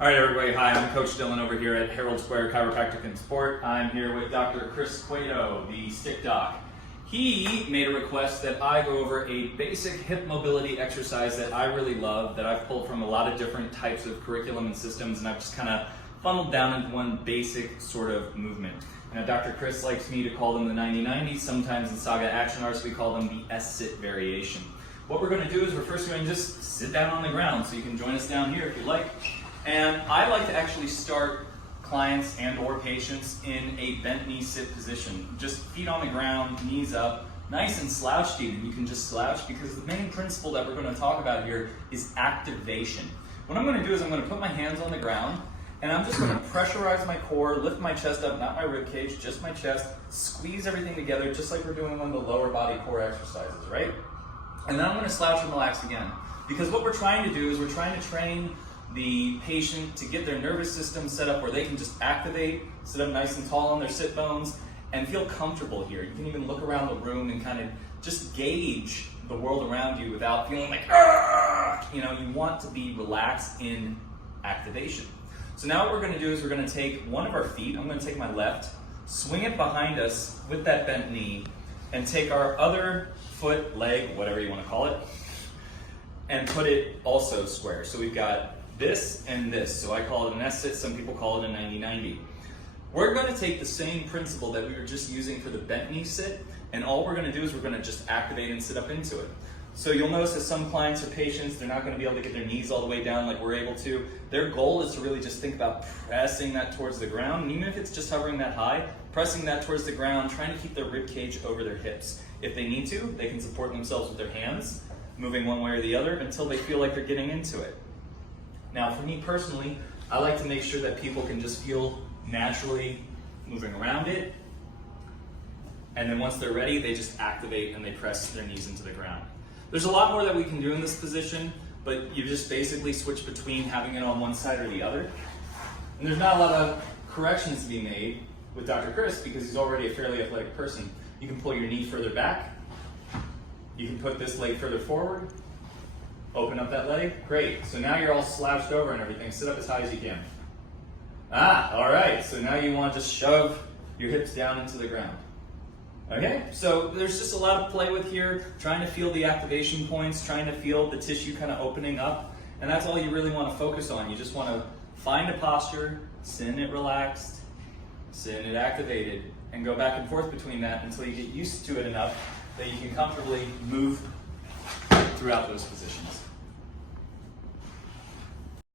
All right, everybody. Hi, I'm Coach Dylan over here at Herald Square Chiropractic and Sport. I'm here with Dr. Chris Cueto, the stick doc. He made a request that I go over a basic hip mobility exercise that I really love, that I've pulled from a lot of different types of curriculum and systems, and I've just kind of funneled down into one basic sort of movement. Now, Dr. Chris likes me to call them the 90-90s. Sometimes in Saga Action Arts, we call them the S-sit variation. What we're going to do is we're first going to just sit down on the ground, so you can join us down here if you like. And I like to actually start clients and or patients in a bent knee sit position. Just feet on the ground, knees up, nice and slouched even. You can just slouch because the main principle that we're going to talk about here is activation. What I'm going to do is I'm going to put my hands on the ground and I'm just going to pressurize my core, lift my chest up, not my rib cage, just my chest, squeeze everything together just like we're doing one of the lower body core exercises, right? And then I'm going to slouch and relax again. Because what we're trying to do is we're trying to train the patient to get their nervous system set up where they can just activate, sit up nice and tall on their sit bones, and feel comfortable here. You can even look around the room and kind of just gauge the world around you without feeling like, "Argh!" You know, you want to be relaxed in activation. So now what we're going to do is we're going to take one of our feet, I'm going to take my left, swing it behind us with that bent knee, and take our other foot, leg, whatever you want to call it, and put it also square. So we've got this and this. So I call it an S-sit, some people call it a 90-90. We're going to take the same principle that we were just using for the bent knee sit, and all we're going to do is we're going to just activate and sit up into it. So you'll notice that some clients or patients, they're not going to be able to get their knees all the way down like we're able to. Their goal is to really just think about pressing that towards the ground, and even if it's just hovering that high, pressing that towards the ground, trying to keep their rib cage over their hips. If they need to, they can support themselves with their hands, moving one way or the other until they feel like they're getting into it. Now, for me personally, I like to make sure that people can just feel naturally moving around it. And then once they're ready, they just activate and they press their knees into the ground. There's a lot more that we can do in this position, but you just basically switch between having it on one side or the other. And there's not a lot of corrections to be made with Dr. Chris because he's already a fairly athletic person. You can pull your knee further back. You can put this leg further forward. Open up that leg. Great. So now you're all slouched over and everything. Sit up as high as you can. All right. So now you want to just shove your hips down into the ground. Okay? So there's just a lot of play with here, trying to feel the activation points, trying to feel the tissue kind of opening up. And that's all you really want to focus on. You just want to find a posture, sit in it relaxed, sit in it activated, and go back and forth between that until you get used to it enough that you can comfortably move throughout those positions.